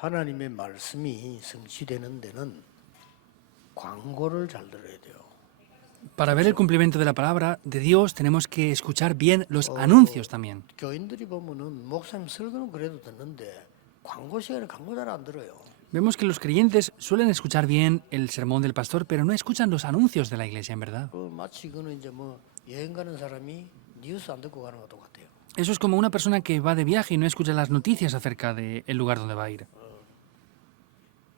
하나님의 말씀이 성취되는 데는 광고를 잘 들어야 돼요. Para ver el cumplimiento de la palabra de Dios tenemos que escuchar bien los anuncios también. 교인들이 보면은 목사님 설교는 그래도 듣는데 광고 시간에 광고 잘 안 들어요. Vemos que los creyentes suelen escuchar bien el sermón del pastor, pero no escuchan los anuncios de la iglesia, en verdad. 마치 이거는 이제 뭐 여행 가는 사람이 뉴스 안 듣고 가는 것도 같아요. Eso es como una persona que va de viaje y no escucha las noticias acerca del lugar donde va a ir.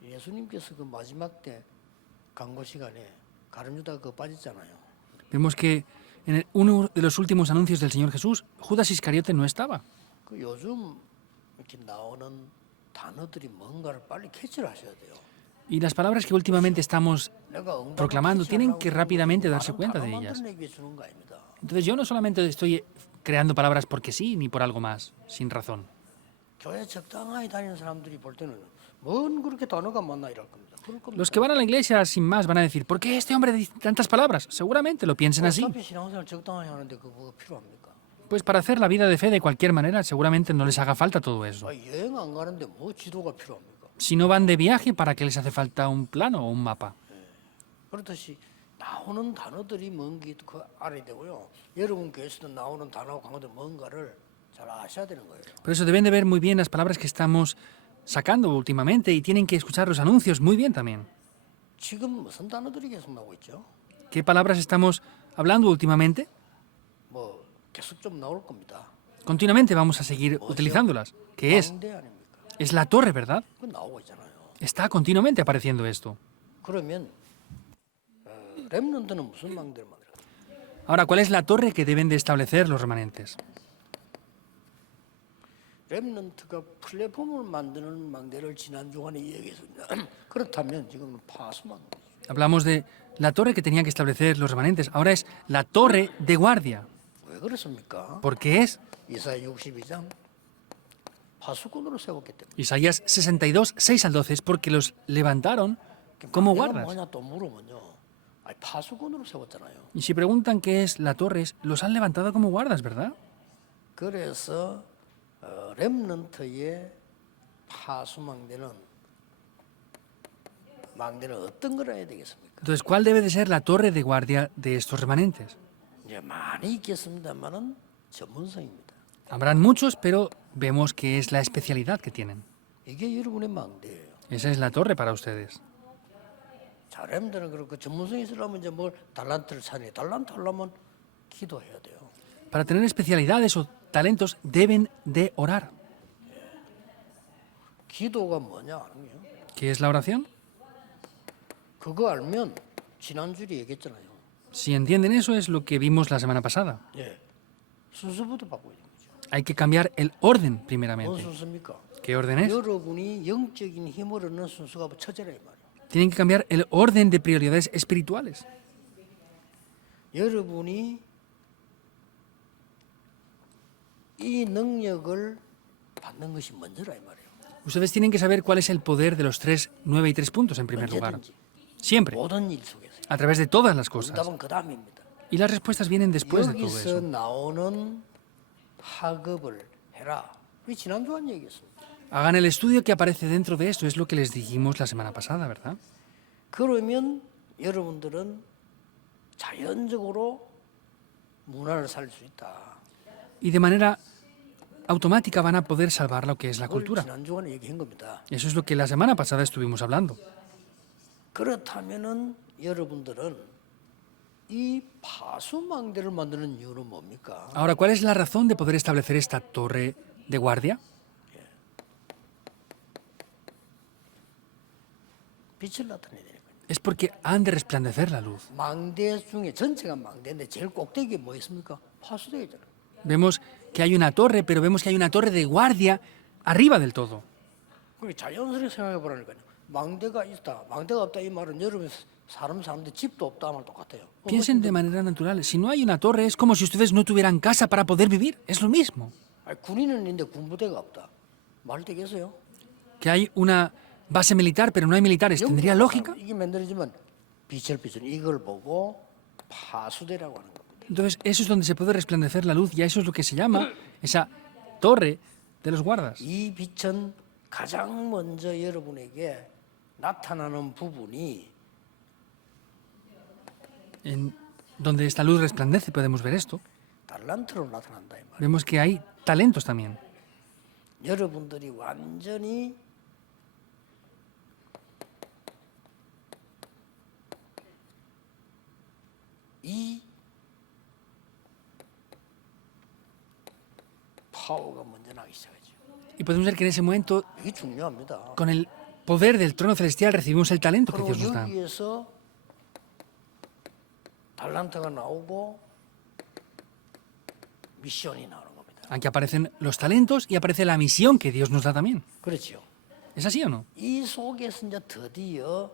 예수님께서 그 마지막 때 광고 시간에 가룟 유다가 그거 빠졌잖아요. Vemos que en uno de los últimos anuncios del Señor Jesús, Judas Iscariote no estaba. 그 요즘 이렇게 나오는 단어들이 뭔가를 빨리 캐치를 하셔야 돼요. Y las palabras que últimamente estamos 내가 응답을 proclamando tienen que 캐치하려고 rápidamente 그러는 darse 거 cuenta de 단어 ellas. 만들어내기 위해 주는 거 아닙니다. Entonces yo no solamente estoy creando palabras porque sí, ni por algo más, sin razón. 교회 적당하게 다니는 사람들이 볼 때는 뭔 그렇게 단어가 많나 이럴 겁니다. 그럴 겁니다. Los que van a la iglesia sin más van a decir, ¿por qué este hombre dice tantas palabras? Seguramente lo piensen así. 어차피 신앙생활 적당하게 하는데 그거 필요합니까? Pues para hacer la vida de fe de cualquier manera, seguramente no les haga falta todo eso. 여행 안 가는데 뭐 지도가 필요합니까? Si no van de viaje, ¿para qué les hace falta un plano o un mapa? 그렇듯이 나오는 단어들이 뭔지 그 알아야 되고요. 여러분 교회에서도 나오는 단어와 광어들 뭔가를 잘 아셔야 되는 거예요. Por eso deben de ver muy bien las palabras que estamos sacando últimamente y tienen que escuchar los anuncios muy bien también. 지금 무슨 단어들이 계속 나오고 있죠? ¿Qué palabras estamos hablando últimamente? 뭐 계속 좀 나올 겁니다. Continuamente vamos a seguir utilizándolas. ¿Qué es? 망대 아닙니까? Es la torre, ¿verdad? 그 나오고 있잖아요. Está continuamente apareciendo esto. 그러면 렘넌트는 무슨 망대를 만들어요? Ahora, ¿cuál es la torre que deben de establecer los remanentes? 렘넌트가 플랫폼을 만드는 망대를 지난 주간에 얘기했습니다. 그렇다면 지금 파수망대. Hablamos de la torre que tenían que establecer los remanentes. Ahora es la torre de guardia. 왜 그렇습니까? ¿Por qué es? 이사야 62장 파수꾼으로 세웠기 때문에. Isaías 62, 6 al 12 es porque los levantaron como 내가 guardas. 뭐냐 또 물으면요. 아니, 파수꾼으로 세웠잖아요. Y si preguntan qué es la torre, los han levantado como guardas, ¿verdad? 그래서 렘넌트의 파수망대는 어떤 걸 해야 되겠습니까? Entonces, ¿cuál debe de ser la torre de guardia de estos remanentes? 이제 많이 있겠습니다만은 전문성입니다. Habrán muchos, pero vemos que es la especialidad que tienen. 이게 여러분의 망대예요. Esa es la torre para ustedes. 자, 렘들은 그렇고 전문성이 있으려면 이제 뭘 달란트를 찾니? 달란트 하려면 기도해야 돼요. Para tener especialidades o talentos deben de orar. 기도가 뭐냐 아는 거예요? ¿Qué es la oración? 그거 알면 지난주에 얘기했잖아요. Si entienden eso es lo que vimos la semana pasada. 예, 순서부터 바꿔야 되는 거죠. Hay que cambiar el orden 뭔 primeramente. 순서입니까? ¿Qué orden es? 여러분이 영적인 힘을 얻는 순서가 첫째라 이 말이에요. Tienen que cambiar el orden de prioridades espirituales. 여러분이 이 능력을 받는 것이 먼저라 이 말이에요. Ustedes tienen que saber cuál es el poder de los 3, 9 y 3 puntos en primer lugar. 언제든지 Siempre. 모든 일 속에서. A través de todas las cosas. 응답은 그 다음입니다. Y las respuestas vienen después de todo 여기서 eso. 나오는 학업을 해라. 우리 지난주 한 얘기였습니다. Hagan el estudio que aparece dentro de esto, es lo que les dijimos la semana pasada, ¿verdad? 그러면 여러분들은 자연적으로 문화를 살릴 수 있다. Y de manera automática van a poder salvar lo que es la 그걸 cultura. 지난주간에 얘기한 겁니다. Eso es lo que la semana pasada estuvimos hablando. 그렇다면은 여러분들은 이 파수망대를 만드는 이유는 뭡니까? Ahora, ¿cuál es la razón de poder establecer esta torre de guardia? 빛을 나타내야 되는 거예요. Es porque han de resplandecer la luz. 망대 중에 전체가 망대인데 제일 꼭대기에 뭐 있습니까? 파수대잖아요. Vemos que hay una torre, pero vemos que hay una torre de guardia arriba del todo. 그게 자연스럽게 생각해 보라니까요. 망대가 있다, 망대가 없다 이 말은 여러분 사람 사는데 집도 없다 말 똑같아요. Piensen de manera natural. Si no hay una torre, es como si ustedes no tuvieran casa para poder vivir. Es lo mismo. 아니, 군인은 있는데 군부대가 없다. 말 되겠어요? Que hay una base militar, pero no hay militares. ¿Tendría lógica? 이게 만들어지면 빛을 이걸 보고 파수대라고 하는 겁니다. Entonces, eso es donde se puede resplandecer la luz y a eso es lo que se llama esa torre de los guardas. 이 빛은 가장 먼저 여러분에게 나타나는 부분이 En donde esta luz resplandece podemos ver esto. 달란트로 나타난다 이 말이에요. Vemos que hay talentos también. 여러분들이 완전히 이 파워가 먼저 나기 시작하죠. Y podemos ver que en ese momento, 이게 중요합니다. con el poder del trono celestial, recibimos el talento que 그리고 Dios nos da. 여기에서 달란트가 나오고 미션이 나오는 겁니다. Aquí aparecen los talentos y aparece la misión que Dios nos da también. 그렇죠. ¿Es así o no? 이 속에서 이제 드디어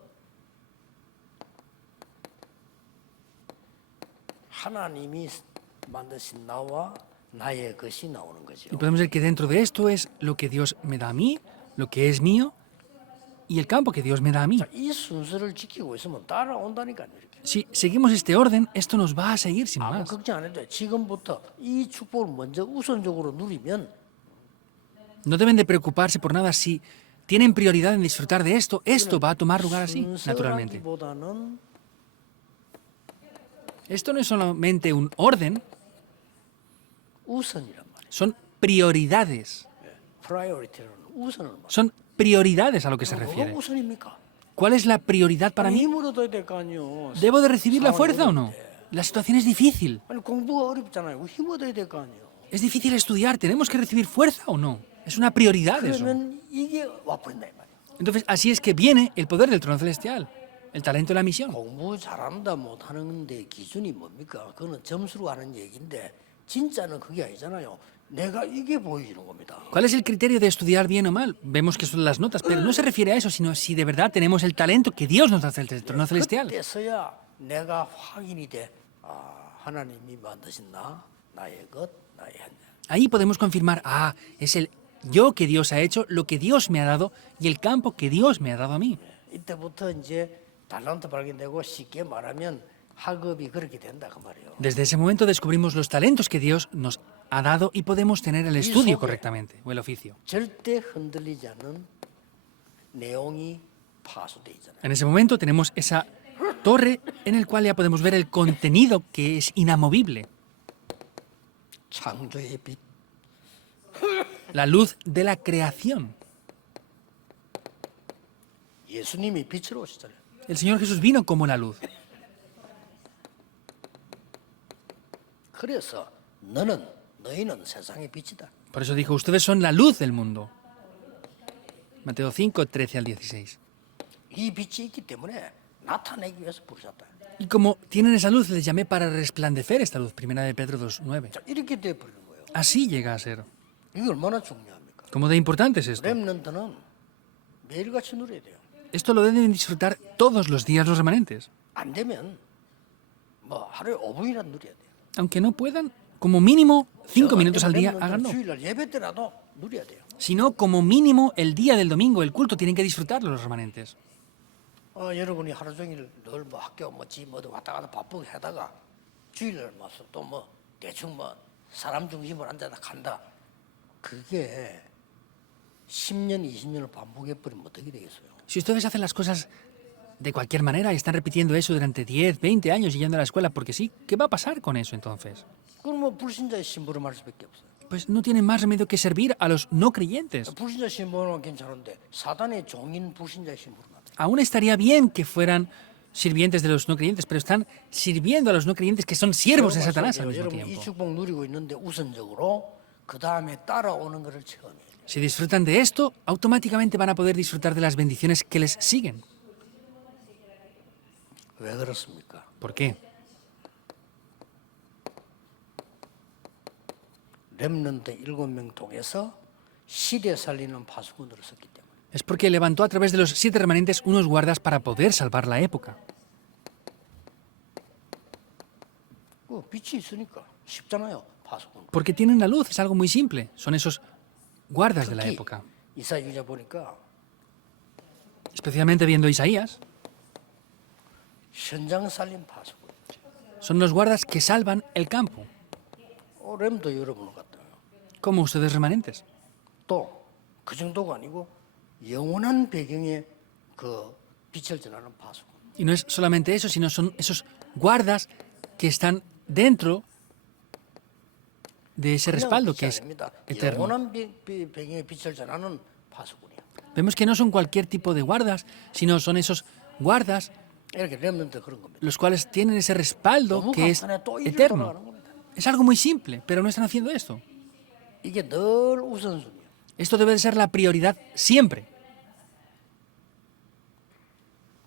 하나님이 만드신 나와 나의 것이 나오는 거죠. Y podemos ver que dentro de esto es lo que Dios me da a mí, lo que es mío y el campo que Dios me da a mí. 자, 이 순서를 지키고 있으면 따라온다니까요. 이렇게. Si seguimos este orden, esto nos va a seguir sin 아무 más. 걱정 안 해도 돼요. 지금부터 이 축복을 먼저 우선적으로 누리면 No deben de preocuparse por nada si tienen prioridad en disfrutar de esto. Esto va a tomar lugar así, naturalmente. 순서라기보다는 Esto no es solamente un orden, 우선이란 말이에요. son prioridades. 프라이어리티라는 우선을 말이에요. Son prioridades a lo que se 뭐가 refiere. 우선입니까? ¿Cuál es la prioridad para mí? 힘으로 둬야 될 거 아니에요. ¿Debo de recibir la fuerza o no? La situación es difícil. 아니 공부가 어렵잖아요. 힘을 둬야 될 거 아니에요. Es difícil estudiar. ¿Tenemos que recibir fuerza o no? Es una prioridad eso. 그러면 이게 와버린다 이 말이에요. Entonces, así es que viene el poder del trono celestial, el talento de la misión. 공부 잘한다 못하는데 기준이 뭡니까? 그거는 점수로 하는 얘기인데 진짜는 그게 아니잖아요. 내가 이게 보여주는 겁니다. ¿Cuál es el criterio de estudiar bien o mal? Vemos que son las notas, pero no se refiere a eso, sino si de verdad tenemos el talento que Dios nos da del trono celestial. 그때서야 내가 확인이 돼. 아, 하나님이 만드신 나의 것, 나의 한. Ahí podemos confirmar, es el yo que Dios ha hecho, lo que Dios me ha dado y el campo que Dios me ha dado a mí. 이때부터 이제 달란트 발견되고 쉽게 말하면 학업이 그렇게 된다 그 말이에요. Desde ese momento descubrimos los talentos que Dios nos ha dado y podemos tener el estudio correctamente, o el oficio. 절대 흔들리지 않는 내용이 파수돼 있잖아요. En ese momento tenemos esa torre en el cual ya podemos ver el contenido que es inamovible, 창조의 빛, la luz de la creación. 예수님이 빛으로 오셨잖아요. El Señor Jesús vino como la luz. 그래서 너희는 세상의 빛이다. Por eso dijo, ustedes son la luz del mundo. Mateo 5, 13 al 16. 이 빛이 있기 때문에 나타내기 위해서 부르셨다. Y como tienen esa luz, les llamé para resplandecer esta luz. Primera de Pedro 2, 9. 자, 이렇게 돼 버리는 거예요. Así llega a ser. 이게 얼마나 중요합니까? ¿Cómo de importante es esto? 렘넌트는 매일같이 누려야 돼요. Esto lo deben disfrutar todos los días los remanentes. 안 되면 뭐 하루에 5분이라도 누려야 돼요. Aunque no puedan, como mínimo 5 minutos al día, 렘넌트는 háganlo. 주일날 예배 때라도 누려야 돼요. Si no, como mínimo el día del domingo, el culto, tienen que disfrutarlo los remanentes. 여러분이 하루 종일 늘 뭐 학교 뭐집 뭐도 왔다 갔다 바쁘게 하다가 주일날 와서 또 뭐 대충 뭐 사람 중심으로 앉아다 간다. 그게 10년, 20년을 반복해 버리면 어떻게 되겠어요? Si ustedes hacen las cosas de cualquier manera y están repitiendo eso durante 10, 20 años y yendo a la escuela porque sí, ¿qué va a pasar con eso entonces? 그럼 뭐 불신자의 신부름 할 수밖에 없어요. Pues no tienen más remedio que servir a los no creyentes. 불신자 신부는 괜찮은데 사단의 종인 불신자의 신부름 안 돼. Aún estaría bien que fueran sirvientes de los no creyentes, pero están sirviendo a los no creyentes que son siervos de Satanás al mismo 여러분 이 tiempo. 축복 누리고 있는데 우선적으로 그 다음에 따라오는 것을 체험해야 돼요. Si disfrutan de esto, automáticamente van a poder disfrutar de las bendiciones que les siguen. 왜 그렇습니까? ¿Por qué? 렘넌트 7명 통해서 시대 살리는 파수꾼으로 썼기 때문에. Es porque levantó a través de los 7 remanentes unos guardas para poder salvar la época. 그 빛이 있으니까 쉽잖아요, 파수꾼. Porque tienen la luz, es algo muy simple. Son esos guardas de la 특히 época. 이사야기자 보니까 Especialmente viendo Isaías, 현장 살린 파수꾼. son los guardas que salvan el campo, 렘도 여러분 같아요. como ustedes remanentes. 또 그 정도가 아니고 영원한 배경에 그 빛을 전하는 파수꾼. Y no es solamente eso, sino son esos guardas que están dentro de ese 그냥 respaldo 빛이 que es 아닙니다. eterno. 영원한 배경에 빛을 전하는 파수꾼이야. Vemos que no son cualquier tipo de guardas, sino son esos guardas 이렇게 렘넌트 그런 겁니다. los cuales tienen ese respaldo 너무 que es 간단해. 또 일을 eterno. 돌아가는 겁니다. Es algo muy simple, pero no están haciendo esto. 이게 늘 우선순위야. Esto debe de ser la prioridad siempre.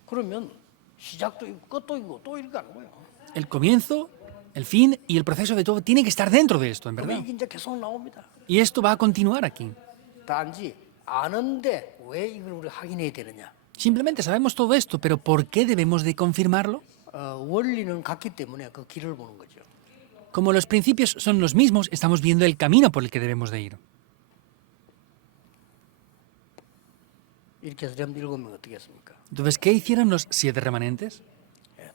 그러면 시작도 있고 끝도 있고 또 이렇게 하는 거예요. El comienzo, el fin y el proceso de todo tiene que estar dentro de esto, en 그러면 verdad. 이게 이제 계속 나옵니다. Y esto va a continuar aquí. 단지 아는데 왜 이걸 우리가 확인해야 되느냐? Simplemente sabemos todo esto, pero ¿por qué debemos de confirmarlo? 원리는 같기 때문에 그 길을 보는 거죠. Como los principios son los mismos, estamos viendo el camino por el que debemos de ir. 이렇게 해서 렘 7명 어떻게 했습니까? Entonces, ¿qué hicieron los 7 remanentes?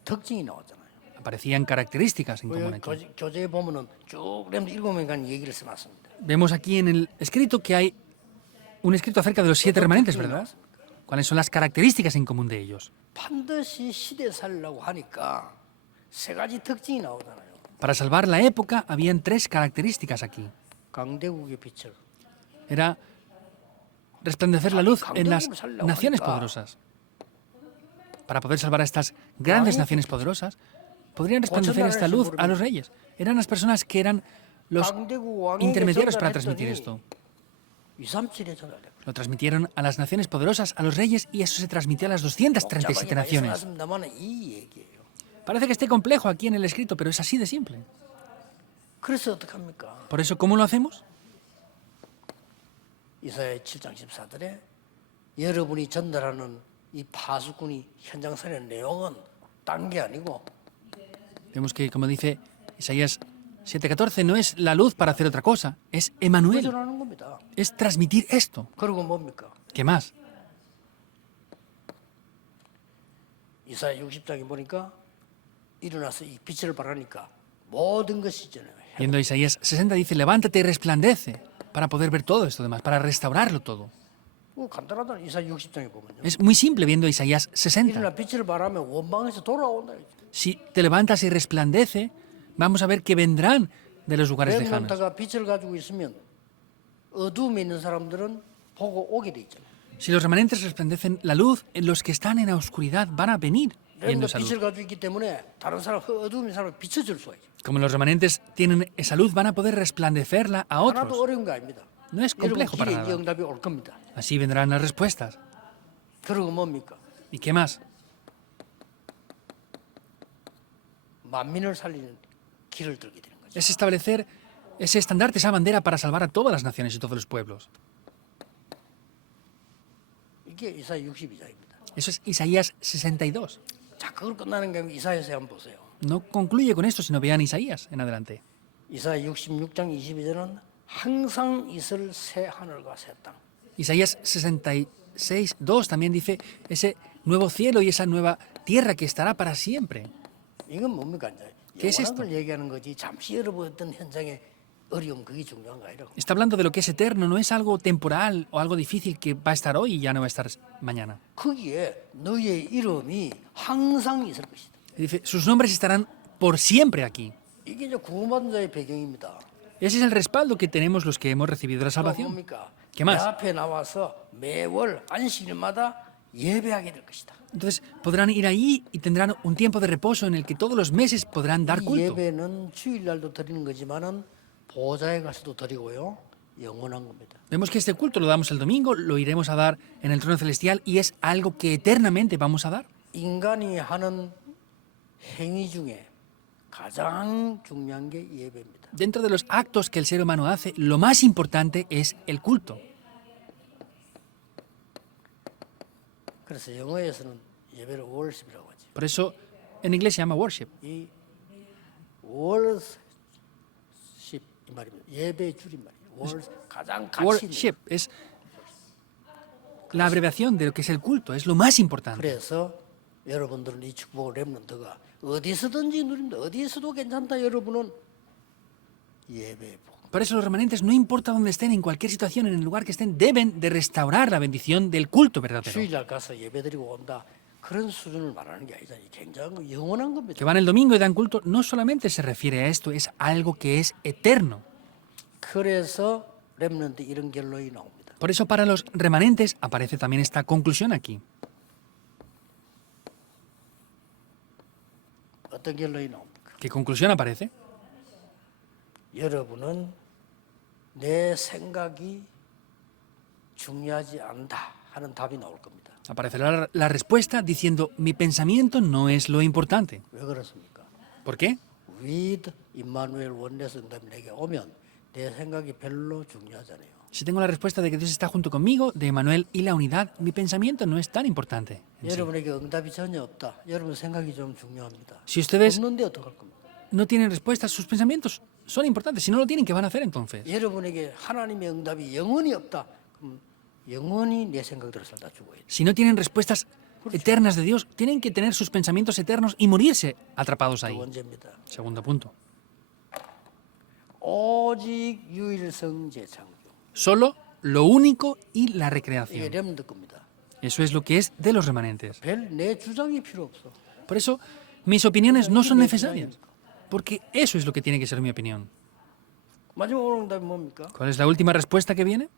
특징이 나왔잖아요. Aparecían características en común 그 aquí. 교재에 보면은 쭉 렘 7명간 얘기를 써놨습니다. Vemos aquí en el escrito que hay un escrito acerca de los 7 remanentes, ¿verdad? ¿Cuáles son las características en común de ellos? 반드시 시대 살려고 하니까 세 가지 특징이 나오잖아요. Para salvar la época, habían 3 características aquí. 강대국의 빛을 Era resplandecer la luz en las naciones poderosas. Para poder salvar a estas grandes naciones poderosas, podrían resplandecer esta luz a los reyes. Eran las personas que eran los 강대국 왕에게 intermediarios para transmitir 전달했더니 esto. 2, 3, 7에 전달됐고 Lo transmitieron a las naciones poderosas, a los reyes, y eso se transmitió a las 237 naciones. 말씀입니다만 이 얘기예요. Parece que esté complejo aquí en el escrito, pero es así de simple. 그래서 어떡합니까? Por eso, ¿cómo lo hacemos? 이사야 7장 14절에 여러분이 전달하는 이 파수꾼이 현장선의 내용은 딴 게 아니고 Vemos que, como dice Isaías 7:14, no es la luz para hacer otra cosa, es Emmanuel, 전하는 겁니다. es transmitir esto. 그리고 뭡니까? ¿Qué más? 이사야 60장에 보니까 일어나서 이 빛을 발하니까 모든 것이 있잖아요. Viendo Isaías 60 dice, levántate y resplandece para poder ver todo esto demás, para restaurarlo todo. 간단하다. 이사야 60장에 보면요. Es muy simple viendo Isaías 60. 일어나 빛을 발하면 원방에서 돌아온다. Si te levantas y resplandece, vamos a ver que vendrán de los lugares lejanos. 렘넌트가 빛을 가지고 있으면 어두움에 있는 사람들은 보고 오게 돼 있잖아요. Si los remanentes resplandecen la luz, los que están en la oscuridad van a venir viendo 렘넌트 esa luz. 빛을 가지고 있기 때문에 다른 사람 어두움에 사람 비춰줄 수가 있죠. Como los remanentes tienen esa luz, van a poder resplandecerla a 하나도 otros. 어려운 거 아닙니다. No es 여러분 complejo para 길에 이 nada. 응답이 올 겁니다. Así vendrán las respuestas. 그리고 뭡니까? ¿Y qué más? 만민을 살리는 길을 들게 되는 거죠. Es establecer ese estandarte, esa bandera para salvar a todas las naciones y todos los pueblos. 이게 이사야 62장입니다. Eso es Isaías 62. 자, 그걸 끝나는 게 아니고 이사야서 한번 보세요. No concluye con esto, sino vean Isaías en adelante. 이사야 66장 22절은 항상 있을 새 하늘과 새 땅. Isaías 66, 2 también dice ese nuevo cielo y esa nueva tierra que estará para siempre. 이건 뭡니까 이제? ¿Qué es 영원한 esto? 걸 얘기하는 거지. 잠시 열어보던 현장의 어려움 그게 중요한 거 아니라고. Está hablando de lo que es eterno, no es algo temporal o algo difícil que va a estar hoy y ya no va a estar mañana. 거기에 너의 이름이 항상 있을 것이다. Dice, sus nombres estarán por siempre aquí. 이게 이제 구원받은 자의 배경입니다. Ese es el respaldo que tenemos los que hemos recibido la 또 salvación. 뭡니까? ¿Qué 내 más? 앞에 나와서 매월 안식일마다 예배하게 될 것이다. Entonces podrán ir ahí y tendrán un tiempo de reposo en el que todos los meses podrán dar 이 culto. 예배는 주일날도 드리는 거지만은 보좌에 가서도 드리고요. 영원한 겁니다. Vemos que este culto lo damos el domingo, lo iremos a dar en el trono celestial y es algo que eternamente vamos a dar. 인간이 하는 행위 중에 가장 중요한 게 예배입니다. Dentro de los actos que el ser humano hace, lo más importante es el culto. 그래서 영어에서는 예배를 worship이라고 하죠. Por eso en inglés se llama worship. 이 worship 이 말입니다. 예배의 줄임말이에요. 가장 가치 있는. Worship es la abreviación de lo que es el culto, es lo más importante. 그래서 여러분들은 이 축복을 렘넌트가 어디서든지 누린다. 어디에서도 괜찮다. 여러분은 예배의 복. Por eso los remanentes, no importa dónde estén, en cualquier situación, en el lugar que estén, deben de restaurar la bendición del culto verdadero. 주일날 가서 예배드리고 온다. 그런 수준을 말하는 게 아니잖아요. 굉장히 영원한 겁니다. Que van el domingo y dan culto, no solamente se refiere a esto, es algo que es eterno. 그래서 렘넌트 이런 결론이 나옵니다. Por eso para los remanentes aparece también esta conclusión aquí. 어떤 결론이 나옵니까? ¿Qué conclusión aparece? 여러분은 내 생각이 중요하지 않다 하는 답이 나올 겁니다. Aparecerá la respuesta diciendo, mi pensamiento no es lo importante. 왜 그렇습니까? ¿Por qué? With 임마누엘 원네스 응답이 내게 오면 내 생각이 별로 중요하잖아요. Si tengo la respuesta de que Dios está junto conmigo, de Emmanuel y la unidad, mi pensamiento no es tan importante. en sí. 여러분에게 응답이 전혀 없다. 여러분 생각이 좀 중요합니다. Si ustedes 없는데 어떡할 겁니까? no tienen respuestas, sus pensamientos son importantes. Si no lo tienen, ¿qué van a hacer entonces? 여러분에게 하나님의 응답이 영원히 없다. 그럼 영원히 내 생각대로 살다 죽어야 돼. Si no tienen respuestas eternas de Dios, tienen que tener sus pensamientos eternos y morirse atrapados 두 ahí. 번째입니다. Segundo punto. 오직 유일성 재창조. Solo lo único y la 이게 recreación. 렘넌트 겁니다. Eso es lo que es de los remanentes. 별 내 주장이 필요 없어. Por eso, mis opiniones no son necesarias. Porque eso es lo que tiene que ser mi opinión. 마지막 오늘 응답이 뭡니까? ¿Cuál es la última respuesta que viene?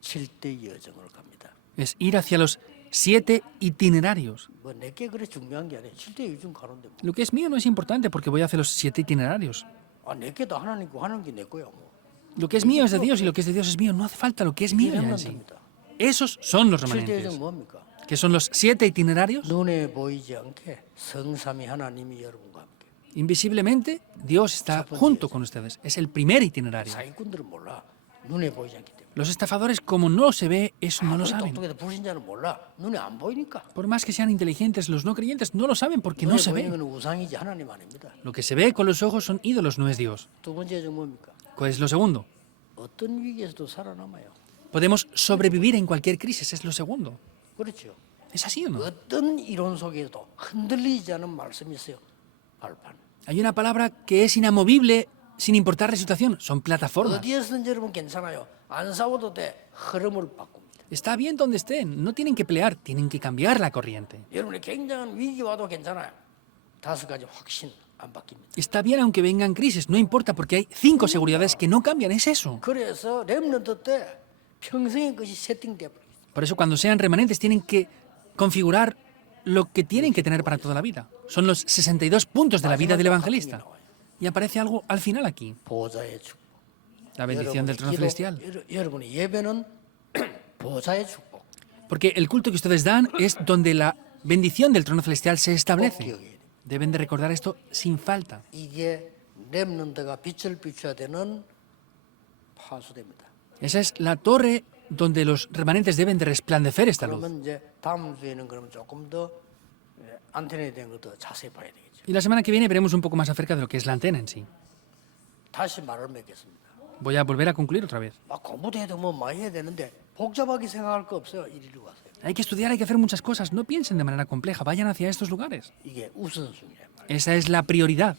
칠대 여정을 갑니다. Es ir hacia los 7 itinerarios. 뭐 내게 그래 중요한 게 아니에요. 칠대 여정 가는데 뭐. Lo que es mío no es importante porque voy hacia los 7 itinerarios. 아 내게도 하나님 거 하는 게 내 거야 뭐. Lo que es mío es de Dios y lo que es de Dios es mío. No hace falta lo que es mío ya en sí. 렘넌트입니다. Esos son los 칠대 remanentes. 여정 뭡니까? ¿Qué son los 7 itinerarios? 눈에 보이지 않게 성삼위 하나님이 여러분과 함께. Invisiblemente, Dios está junto con ustedes. Es el primer itinerario. 사기꾼들은 몰라. 눈에 보이지 않기 때문에. Los estafadores, como no se ve, eso no lo 아무리 saben. 똑똑해도 불신자는 몰라. 눈에 안 보이니까. Por más que sean inteligentes, los no creyentes no lo saben porque no 눈에 se 보이는 ve. 건 우상이지 하나님 아닙니다. Lo que se ve con los ojos son ídolos, no es Dios. 두 번째 여정 뭡니까? ¿Cuál es lo segundo? 어떤 위기에서도 살아남아요. Podemos sobrevivir en cualquier crisis, es lo segundo. 그렇죠. ¿Es así o no? 어떤 이론 속에도 흔들리지 않은 말씀이 있어요. 발판. Hay una palabra que es inamovible sin importar la situación. Son plataformas. 어디에서든지 여러분 괜찮아요. 안 싸워도 돼. 흐름을 바꿉니다. Está bien donde estén. No tienen que pelear, tienen que cambiar la corriente. 여러분이 굉장한 위기 와도 괜찮아요. 5가지 확신 안 바뀝니다. Está bien aunque vengan crisis, no importa porque hay 5 seguridades que no cambian, es eso. 그래서 렘넌트 때 평생의 것이 세팅돼 버려요. Por eso cuando sean remanentes tienen que configurar lo que tienen que tener para toda la vida. Son los 62 puntos de la vida del evangelista. Y aparece algo al final aquí, 보좌의 축복. la bendición del trono celestial. 여러분의 예배는 보좌의 축복. Porque el culto que ustedes dan es donde la bendición del trono celestial se 꼭 establece. 기억해야 돼요. Deben de recordar esto sin falta. 이게 렘넌트가 빛을 비춰야 되는 파수대입니다. Esa es la torre donde los remanentes deben de resplandecer esta luz. 그러면 이제 다음 주에는 그러면 조금 더 안테나에 대한 것도 자세히 봐야 되겠죠. Y la semana que viene veremos un poco más acerca de lo que es la antena en sí. 다시 말을 맺겠습니다. Voy a volver a concluir otra vez. 막 공부도 해도 뭐 많이 해야 되는데 복잡하게 생각할 거 없어요. 이리로 가세요. Hay que estudiar, hay que hacer muchas cosas. No piensen de manera compleja, vayan hacia estos lugares. 이게 우선순위란 말이에요. Esa es la prioridad.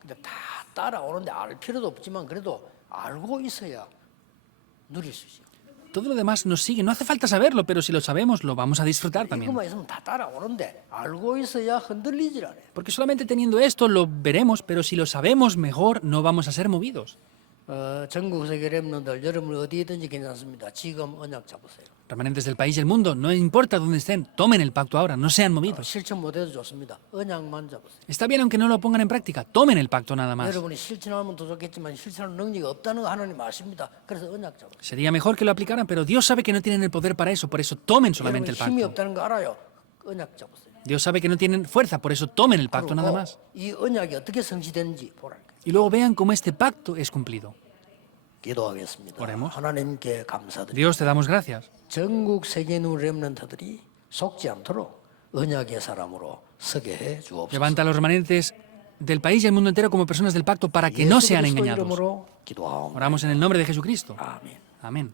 근데 다 따라오는데 알 필요도 없지만 그래도 알고 있어야 누릴 수 있어요. Todo lo demás nos sigue. No hace falta saberlo, pero si lo sabemos, lo vamos a disfrutar también. 이것만 있으면 다 따라오는데 알고 있어야 흔들리질 않아요. Porque solamente teniendo esto lo veremos, pero si lo sabemos mejor, no vamos a ser movidos. 전국 세계 렘넌트들 여러분 어디든지 괜찮습니다. 지금 언약 잡으세요. Remanentes del país y el mundo, no importa dónde estén, tomen el pacto ahora, no sean movidos. 실천 못해도 좋습니다. 언약만 잡으세요. Está bien aunque no lo pongan en práctica, tomen el pacto nada más. 여러분이 실천하면 더 좋겠지만 실천할 능력이 없다는 거 하나님 아십니다. 그래서 언약 잡으세요. Sería mejor que lo aplicaran, pero Dios sabe que no tienen el poder para eso, por eso tomen solamente 여러분이 el 힘이 pacto. 없다는 거 알아요. 언약 잡으세요. Dios sabe que no tienen fuerza, por eso tomen el pacto nada 그리고 más. 이 언약이 어떻게 성취되는지 보라니까. Y luego vean cómo este pacto es cumplido. 기도하겠습니다. Oremos. 하나님께 감사드립니다. Dios, te damos gracias. 전국 세계 는 렘넌트들이 속지 않도록 언약의 사람으로 서게 해 주옵소서. Levanta a los remanentes del país y el mundo entero como personas del pacto para que no 예수 sean 그리스도 engañados. 이름으로 기도하옵나이다. Oramos en el nombre de Jesucristo. 아멘. Amén.